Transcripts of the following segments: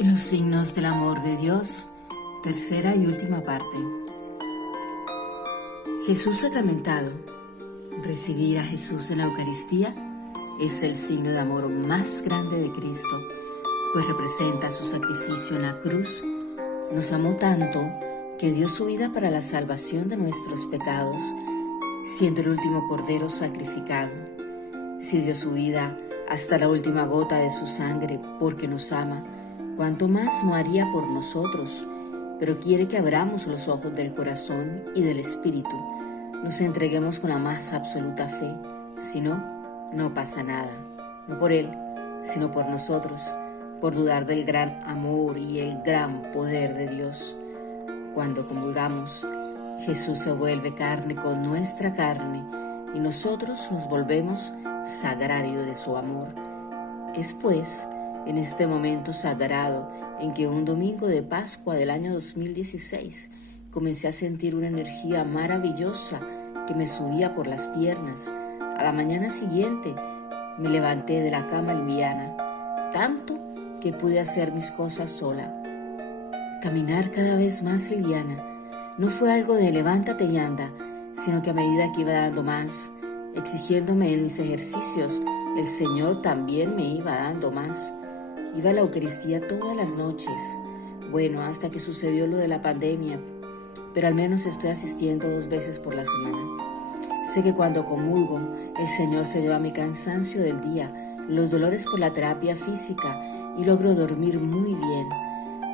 Los signos del amor de Dios, tercera y última parte. Jesús sacramentado. Recibir a Jesús en la Eucaristía es el signo de amor más grande de Cristo, pues representa su sacrificio en la cruz. Nos amó tanto que dio su vida para la salvación de nuestros pecados, siendo el último cordero sacrificado. Si dio su vida hasta la última gota de su sangre porque nos ama, cuánto más no haría por nosotros, pero quiere que abramos los ojos del corazón y del espíritu, nos entreguemos con la más absoluta fe. Si no, no pasa nada, no por Él, sino por nosotros, por dudar del gran amor y el gran poder de Dios. Cuando comulgamos, Jesús se vuelve carne con nuestra carne y nosotros nos volvemos sagrario de su amor. Es pues en este momento sagrado en que un domingo de Pascua del año 2016 comencé a sentir una energía maravillosa que me subía por las piernas. A la mañana siguiente me levanté de la cama liviana, tanto que pude hacer mis cosas sola. Caminar cada vez más liviana no fue algo de levántate y anda, sino que a medida que iba dando más, exigiéndome en mis ejercicios, el Señor también me iba dando más. Iba a la Eucaristía todas las noches, bueno, hasta que sucedió lo de la pandemia, pero al menos estoy asistiendo 2 veces por la semana. Sé que cuando comulgo, el Señor se lleva mi cansancio del día, los dolores por la terapia física y logro dormir muy bien.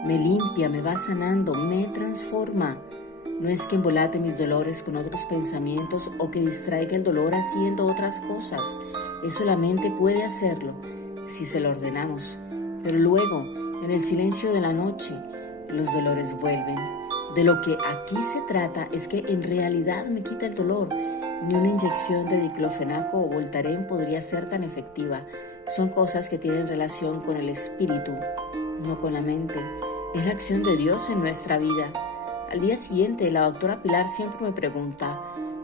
Me limpia, me va sanando, me transforma. No es que embolate mis dolores con otros pensamientos o que distraiga el dolor haciendo otras cosas. Eso la mente puede hacerlo si se lo ordenamos. Pero luego, en el silencio de la noche, los dolores vuelven. De lo que aquí se trata es que en realidad me quita el dolor. Ni una inyección de diclofenaco o Voltaren podría ser tan efectiva. Son cosas que tienen relación con el espíritu, no con la mente. Es la acción de Dios en nuestra vida. Al día siguiente, la doctora Pilar siempre me pregunta,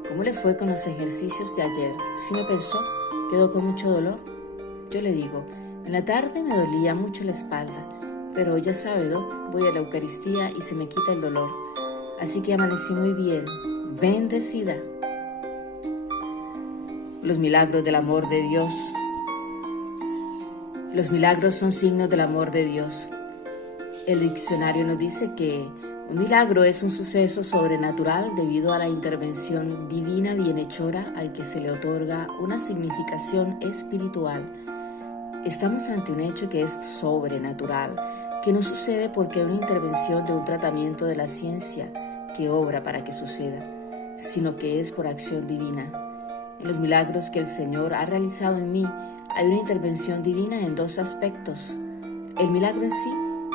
¿cómo le fue con los ejercicios de ayer? Si me pensó, ¿quedó con mucho dolor? Yo le digo, en la tarde me dolía mucho la espalda, pero ya sabe, Doc, voy a la Eucaristía y se me quita el dolor. Así que amanecí muy bien, bendecida. Los milagros del amor de Dios. Los milagros son signos del amor de Dios. El diccionario nos dice que un milagro es un suceso sobrenatural debido a la intervención divina bienhechora al que se le otorga una significación espiritual. Estamos ante un hecho que es sobrenatural, que no sucede porque hay una intervención de un tratamiento de la ciencia que obra para que suceda, sino que es por acción divina. En los milagros que el Señor ha realizado en mí hay una intervención divina en 2 aspectos: el milagro en sí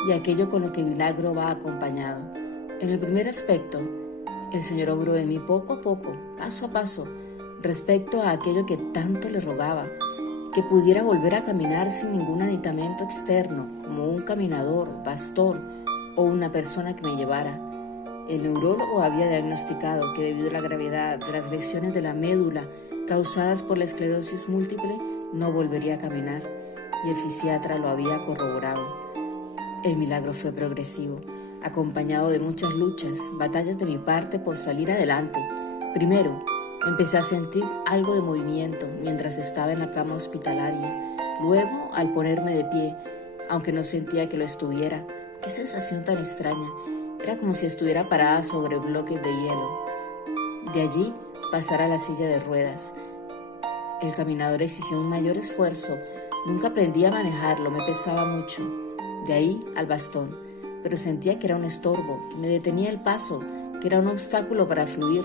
y aquello con lo que el milagro va acompañado. En el primer aspecto, el Señor obró en mí poco a poco, paso a paso, respecto a aquello que tanto le rogaba, que pudiera volver a caminar sin ningún aditamento externo, como un caminador, bastón o una persona que me llevara. El neurólogo había diagnosticado que debido a la gravedad de las lesiones de la médula causadas por la esclerosis múltiple, no volvería a caminar, y el fisiatra lo había corroborado. El milagro fue progresivo, acompañado de muchas luchas, batallas de mi parte por salir adelante. Primero, empecé a sentir algo de movimiento mientras estaba en la cama hospitalaria. Luego, al ponerme de pie, aunque no sentía que lo estuviera, qué sensación tan extraña. Era como si estuviera parada sobre bloques de hielo. De allí, pasar a la silla de ruedas. El caminador exigió un mayor esfuerzo. Nunca aprendí a manejarlo, me pesaba mucho. De ahí al bastón, pero sentía que era un estorbo, que me detenía el paso, que era un obstáculo para fluir.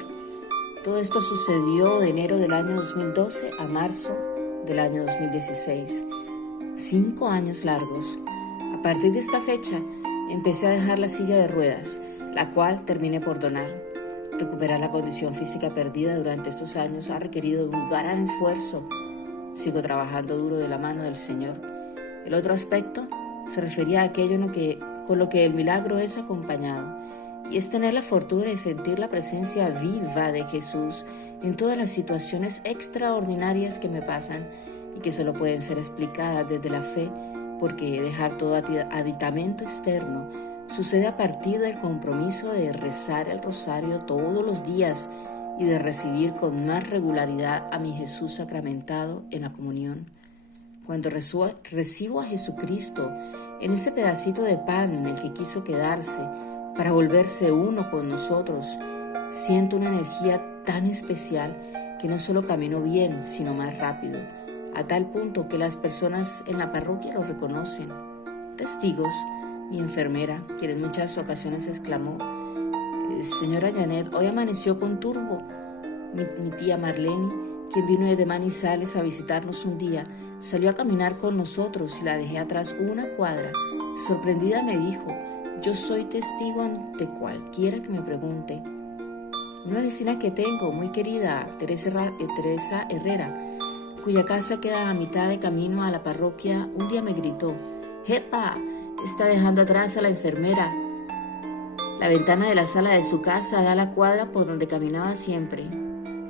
Todo esto sucedió de enero del año 2012 a marzo del año 2016. 5 años largos. A partir de esta fecha, empecé a dejar la silla de ruedas, la cual terminé por donar. Recuperar la condición física perdida durante estos años ha requerido un gran esfuerzo. Sigo trabajando duro de la mano del Señor. El otro aspecto se refería a aquello con lo que el milagro es acompañado, y es tener la fortuna de sentir la presencia viva de Jesús en todas las situaciones extraordinarias que me pasan y que solo pueden ser explicadas desde la fe, porque dejar todo aditamento externo sucede a partir del compromiso de rezar el rosario todos los días y de recibir con más regularidad a mi Jesús sacramentado en la comunión. Cuando recibo a Jesucristo en ese pedacito de pan en el que quiso quedarse para volverse uno con nosotros, siento una energía tan especial que no solo camino bien, sino más rápido, a tal punto que las personas en la parroquia lo reconocen. Testigos, mi enfermera, quien en muchas ocasiones exclamó: señora Janet, hoy amaneció con turbo. Mi tía Marlene, quien vino desde Manizales a visitarnos un día, salió a caminar con nosotros y la dejé atrás una cuadra. Sorprendida me dijo: yo soy testigo ante cualquiera que me pregunte. Una vecina que tengo, muy querida, Teresa Herrera, cuya casa queda a mitad de camino a la parroquia, un día me gritó: ¡Jepa! Está dejando atrás a la enfermera. La ventana de la sala de su casa da a la cuadra por donde caminaba siempre.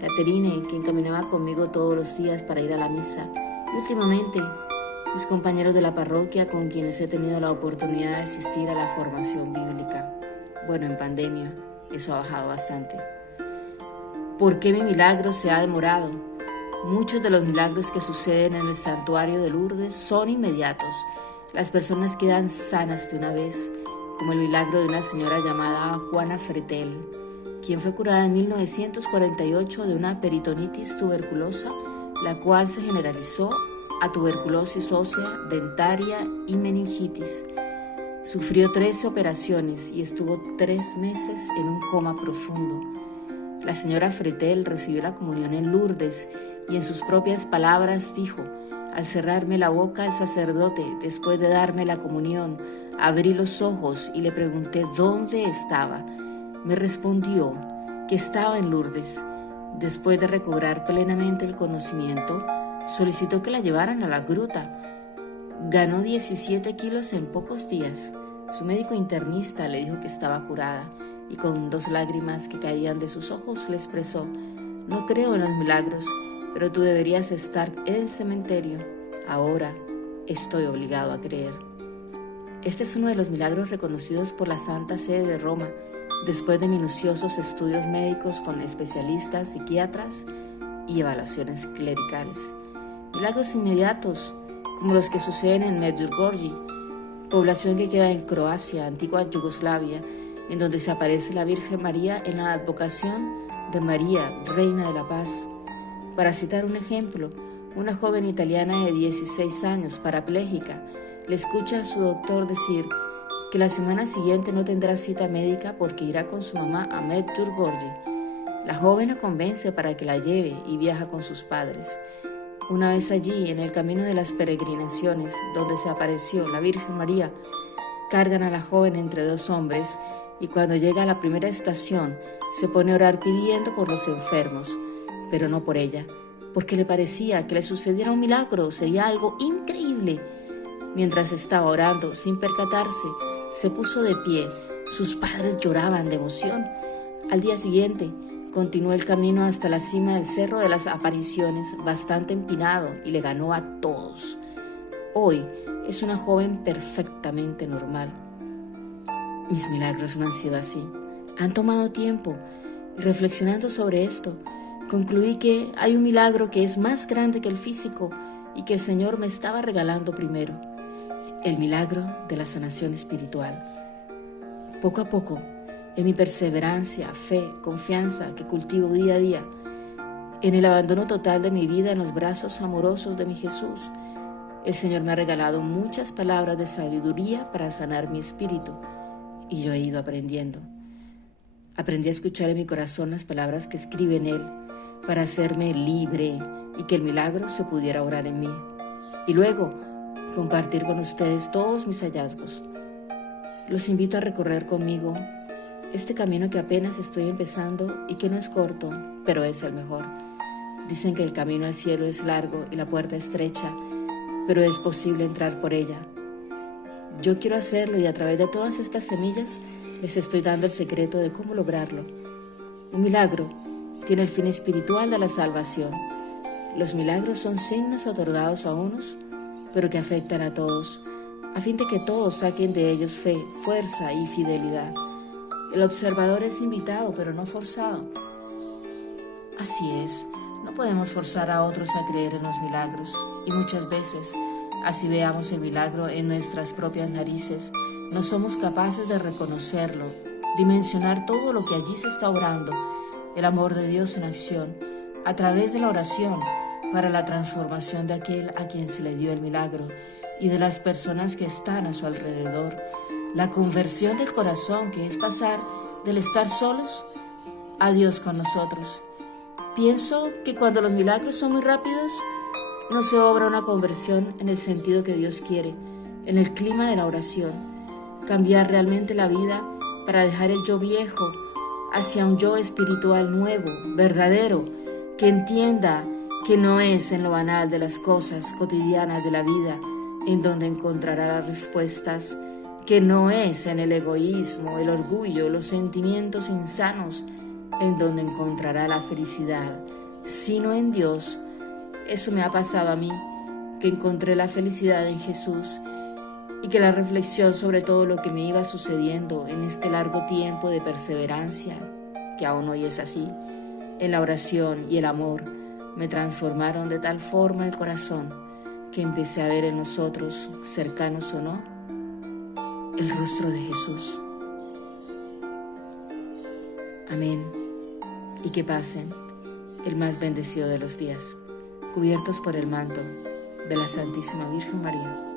Caterine, quien caminaba conmigo todos los días para ir a la misa, y últimamente mis compañeros de la parroquia con quienes he tenido la oportunidad de asistir a la formación bíblica. Bueno, en pandemia eso ha bajado bastante. ¿Por qué mi milagro se ha demorado? Muchos de los milagros que suceden en el santuario de Lourdes son inmediatos. Las personas quedan sanas de una vez, como el milagro de una señora llamada Juana Fretel, quien fue curada en 1948 de una peritonitis tuberculosa, la cual se generalizó a tuberculosis ósea, dentaria y meningitis. Sufrió 13 operaciones y estuvo 3 meses en un coma profundo. La señora Fretel recibió la comunión en Lourdes y en sus propias palabras dijo: al cerrarme la boca el sacerdote, después de darme la comunión, abrí los ojos y le pregunté dónde estaba. Me respondió que estaba en Lourdes. Después de recobrar plenamente el conocimiento, solicitó que la llevaran a la gruta. Ganó 17 kilos en pocos días. Su médico internista le dijo que estaba curada y con 2 lágrimas que caían de sus ojos le expresó: no creo en los milagros, pero tú deberías estar en el cementerio. Ahora estoy obligado a creer. Este es uno de los milagros reconocidos por la Santa Sede de Roma, después de minuciosos estudios médicos con especialistas, psiquiatras y evaluaciones clericales. Milagros inmediatos, como los que suceden en Medjugorje, población que queda en Croacia, antigua Yugoslavia, en donde se aparece la Virgen María en la advocación de María, Reina de la Paz. Para citar un ejemplo, una joven italiana de 16 años, parapléjica, le escucha a su doctor decir que la semana siguiente no tendrá cita médica porque irá con su mamá a Medjugorje. La joven la convence para que la lleve y viaja con sus padres. Una vez allí, en el camino de las peregrinaciones, donde se apareció la Virgen María, cargan a la joven entre 2 hombres y cuando llega a la primera estación se pone a orar pidiendo por los enfermos, pero no por ella, porque le parecía que le sucediera un milagro, sería algo increíble. Mientras estaba orando, sin percatarse, se puso de pie. Sus padres lloraban de emoción. Al día siguiente, continuó el camino hasta la cima del Cerro de las Apariciones, bastante empinado, y le ganó a todos. Hoy es una joven perfectamente normal. Mis milagros no han sido así. Han tomado tiempo, y reflexionando sobre esto, concluí que hay un milagro que es más grande que el físico y que el Señor me estaba regalando primero: el milagro de la sanación espiritual. Poco a poco, en mi perseverancia, fe, confianza que cultivo día a día, en el abandono total de mi vida en los brazos amorosos de mi Jesús, el Señor me ha regalado muchas palabras de sabiduría para sanar mi espíritu, y yo he ido aprendiendo. Aprendí a escuchar en mi corazón las palabras que escribe en él para hacerme libre y que el milagro se pudiera obrar en mí. Y luego, compartir con ustedes todos mis hallazgos. Los invito a recorrer conmigo este camino que apenas estoy empezando y que no es corto, pero es el mejor. Dicen que el camino al cielo es largo y la puerta estrecha, pero es posible entrar por ella. Yo quiero hacerlo y a través de todas estas semillas les estoy dando el secreto de cómo lograrlo. Un milagro tiene el fin espiritual de la salvación. Los milagros son signos otorgados a unos, pero que afectan a todos, a fin de que todos saquen de ellos fe, fuerza y fidelidad. El observador es invitado, pero no forzado. Así es, no podemos forzar a otros a creer en los milagros, y muchas veces, así veamos el milagro en nuestras propias narices, no somos capaces de reconocerlo, dimensionar todo lo que allí se está obrando, el amor de Dios en acción, a través de la oración, para la transformación de aquel a quien se le dio el milagro y de las personas que están a su alrededor, la conversión del corazón, que es pasar del estar solos a Dios con nosotros. Pienso que cuando los milagros son muy rápidos, no se obra una conversión en el sentido que Dios quiere, en el clima de la oración, cambiar realmente la vida para dejar el yo viejo hacia un yo espiritual nuevo, verdadero, que entienda que no es en lo banal de las cosas cotidianas de la vida en donde encontrará las respuestas, que no es en el egoísmo, el orgullo, los sentimientos insanos en donde encontrará la felicidad, sino en Dios. Eso me ha pasado a mí, que encontré la felicidad en Jesús y que la reflexión sobre todo lo que me iba sucediendo en este largo tiempo de perseverancia, que aún hoy es así, en la oración y el amor, me transformaron de tal forma el corazón que empecé a ver en nosotros, cercanos o no, el rostro de Jesús. Amén. Y que pasen el más bendecido de los días, cubiertos por el manto de la Santísima Virgen María.